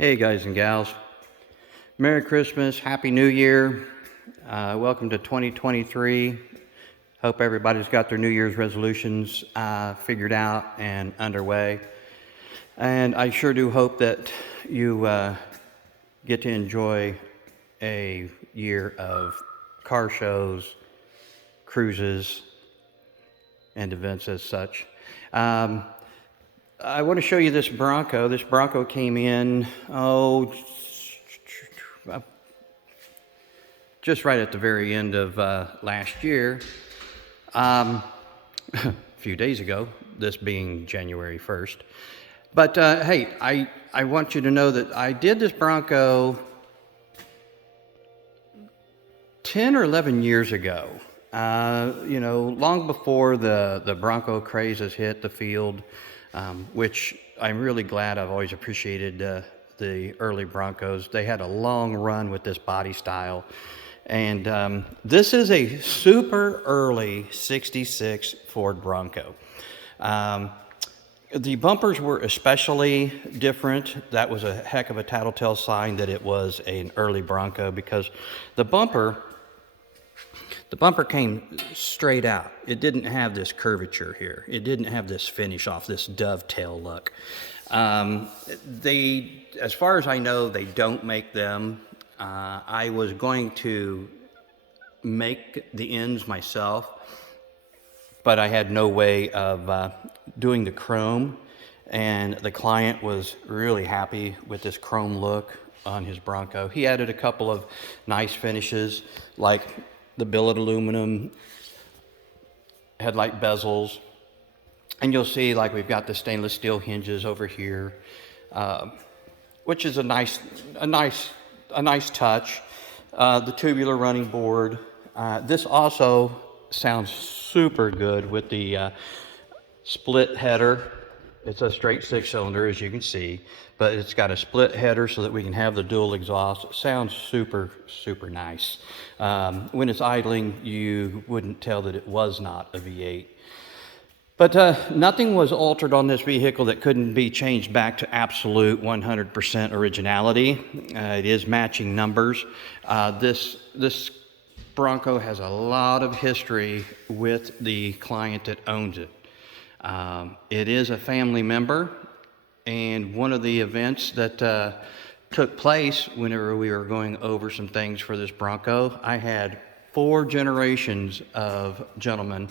Hey guys and gals, Merry Christmas, Happy New Year, welcome to 2023. Hope everybody's got their New Year's resolutions figured out and underway. And I sure do hope that you get to enjoy a year of car shows, cruises, and events as such. I want to show you this Bronco. This Bronco came in, just right at the very end of last year, a few days ago, this being January 1st. But hey, I want you to know that I did this Bronco 10 or 11 years ago. Long before the Bronco craze has hit the field, which I'm really glad. I've always appreciated the early Broncos. They had a long run with this body style. And this is a super early 66 Ford Bronco. The bumpers were especially different. That was a heck of a tattletale sign that it was an early Bronco, because the bumper came straight out. It didn't have this curvature here. It didn't have this finish off, this dovetail look. As far as I know, they don't make them. I was going to make the ends myself, but I had no way of doing the chrome, and the client was really happy with this chrome look on his Bronco. He added a couple of nice finishes, like the billet aluminum headlight bezels, and you'll see like we've got the stainless steel hinges over here, which is a nice touch. The tubular running board. This also sounds super good with the split header. It's a straight 6-cylinder, as you can see, but it's got a split header so that we can have the dual exhaust. It sounds super, super nice. When it's idling, you wouldn't tell that it was not a V8. But nothing was altered on this vehicle that couldn't be changed back to absolute 100% originality. It is matching numbers. This Bronco has a lot of history with the client that owns it. It is a family member, and one of the events that took place whenever we were going over some things for this Bronco, I had 4 generations of gentlemen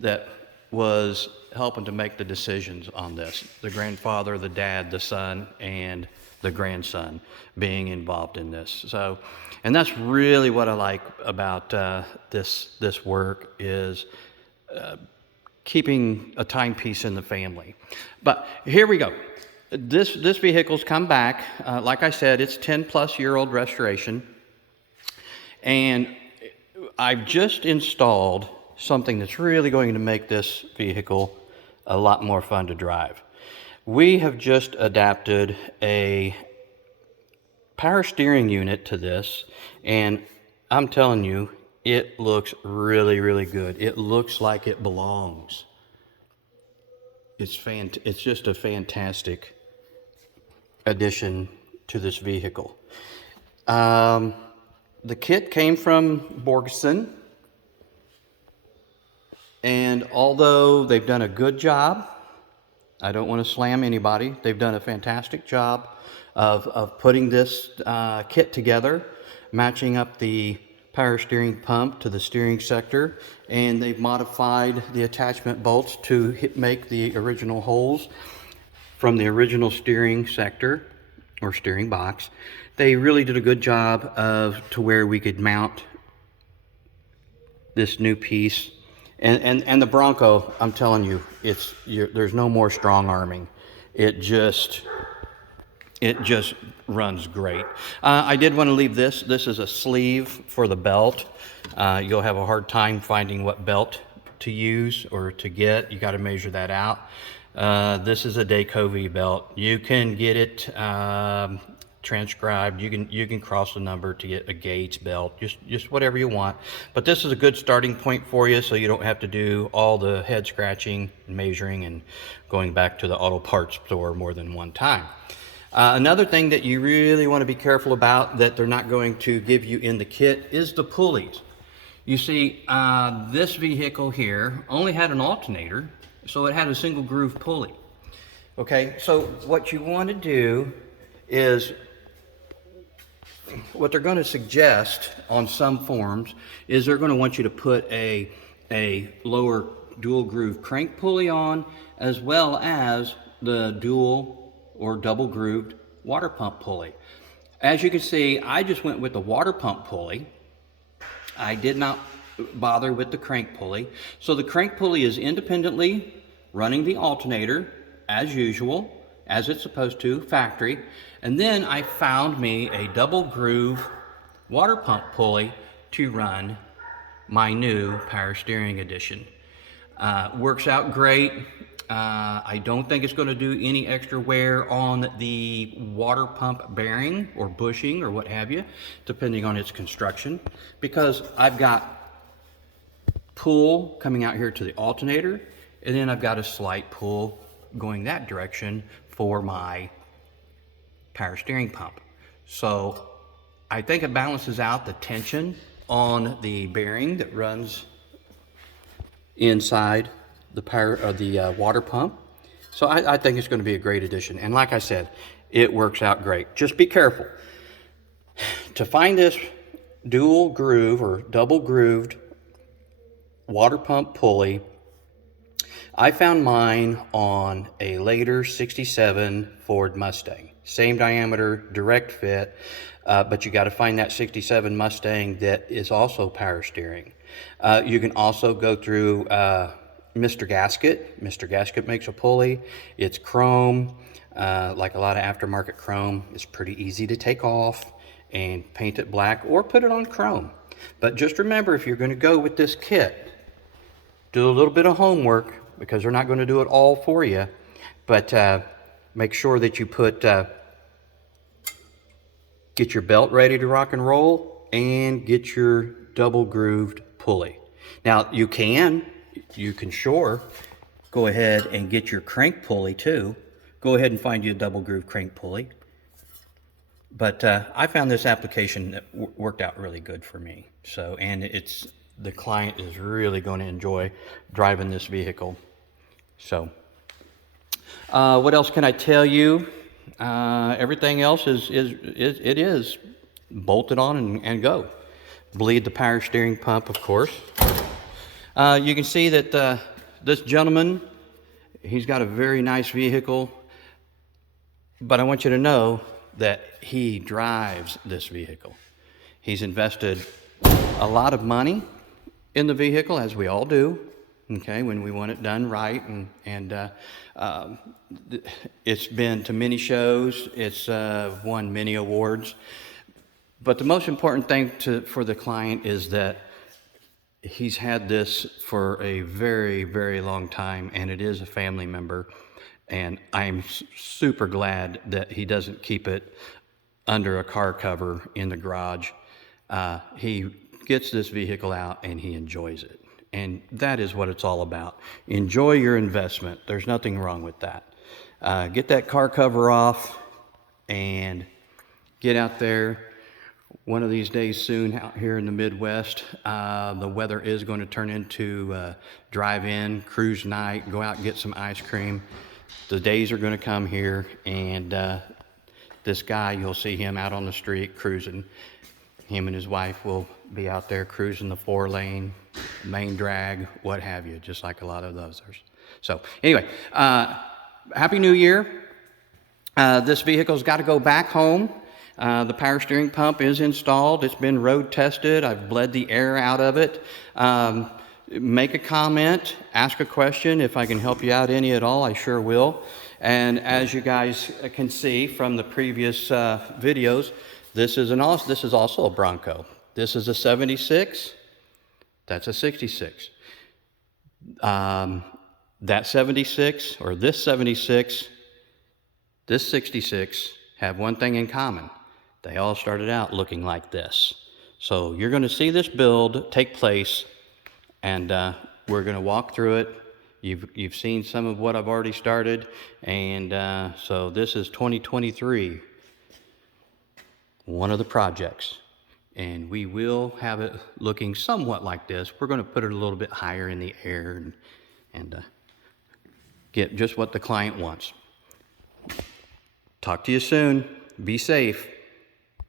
that was helping to make the decisions on this. The grandfather, the dad, the son, and the grandson being involved in this. So, and that's really what I like about this work is keeping a timepiece in the family. But here we go. This vehicle's come back. Like I said, it's 10-plus-year-old restoration, and I've just installed something that's really going to make this vehicle a lot more fun to drive. We have just adapted a power steering unit to this, and I'm telling you, it looks really, really good. It looks like it belongs. It's just a fantastic addition to this vehicle. The kit came from Borgeson, and although they've done a good job, I don't want to slam anybody, they've done a fantastic job of putting this kit together, matching up the power steering pump to the steering sector, and they've modified the attachment bolts to make the original holes from the original steering sector or steering box. They really did a good job to where we could mount this new piece. And the Bronco, I'm telling you, there's no more strong arming. It just runs great. I did want to leave this. This is a sleeve for the belt. You'll have a hard time finding what belt to use or to get. You got to measure that out. This is a Dayco belt. You can get it transcribed. You can cross the number to get a Gates belt, just whatever you want. But this is a good starting point for you, so you don't have to do all the head scratching, measuring, and going back to the auto parts store more than one time. Another thing that you really want to be careful about that they're not going to give you in the kit is the pulleys. You see, this vehicle here only had an alternator, so it had a single groove pulley. Okay, so what you want to do is, what they're going to suggest on some forms is they're going to want you to put a lower dual groove crank pulley on, as well as the dual or double grooved water pump pulley. As you can see, I just went with the water pump pulley. I did not bother with the crank pulley. So the crank pulley is independently running the alternator as usual, as it's supposed to, factory. And then I found me a double groove water pump pulley to run my new power steering edition. Works out great. I don't think it's going to do any extra wear on the water pump bearing or bushing or what have you, depending on its construction, because I've got pull coming out here to the alternator, and then I've got a slight pull going that direction for my power steering pump. So I think it balances out the tension on the bearing that runs inside the power of the water pump. So I think it's going to be a great addition. And like I said, it works out great. Just be careful. To find this dual groove or double grooved water pump pulley, I found mine on a later 67 Ford Mustang. Same diameter, direct fit, but you got to find that 67 Mustang that is also power steering. You can also go through Mr. Gasket. Mr. Gasket makes a pulley. It's chrome, like a lot of aftermarket chrome. It's pretty easy to take off and paint it black or put it on chrome. But just remember, if you're going to go with this kit, do a little bit of homework, because they're not going to do it all for you. But make sure that you get your belt ready to rock and roll and get your double grooved pulley. Now you can sure go ahead and get your crank pulley too. Go ahead and find you a double groove crank pulley. But I found this application that worked out really good for me. So, and the client is really going to enjoy driving this vehicle. So, what else can I tell you? Everything else is bolted on and go. Bleed the power steering pump, of course. You can see that this gentleman, he's got a very nice vehicle, but I want you to know that he drives this vehicle. He's invested a lot of money in the vehicle, as we all do, okay, when we want it done right. And it's been to many shows. It's won many awards. But the most important thing for the client is that he's had this for a very, very long time, and it is a family member. And I'm super glad that he doesn't keep it under a car cover in the garage. He gets this vehicle out and he enjoys it. And that is what it's all about. Enjoy your investment. There's nothing wrong with that. Get that car cover off and get out there. One of these days soon out here in the Midwest, the weather is going to turn into drive-in, cruise night, go out and get some ice cream. The days are going to come here, and this guy, you'll see him out on the street cruising. Him and his wife will be out there cruising the 4-lane, main drag, what have you, just like a lot of those. So anyway, Happy New Year. This vehicle's got to go back home. The power steering pump is installed. It's been road tested. I've bled the air out of it. Make a comment, ask a question. If I can help you out any at all, I sure will. And as you guys can see from the previous videos, this is also a Bronco. This is a 76. That's a 66. That 76, or this 76, this 66 have one thing in common. They all started out looking like this. So you're going to see this build take place, and we're going to walk through it. You've seen some of what I've already started, and so this is 2023, one of the projects. And we will have it looking somewhat like this. We're going to put it a little bit higher in the air and get just what the client wants. Talk to you soon. Be safe.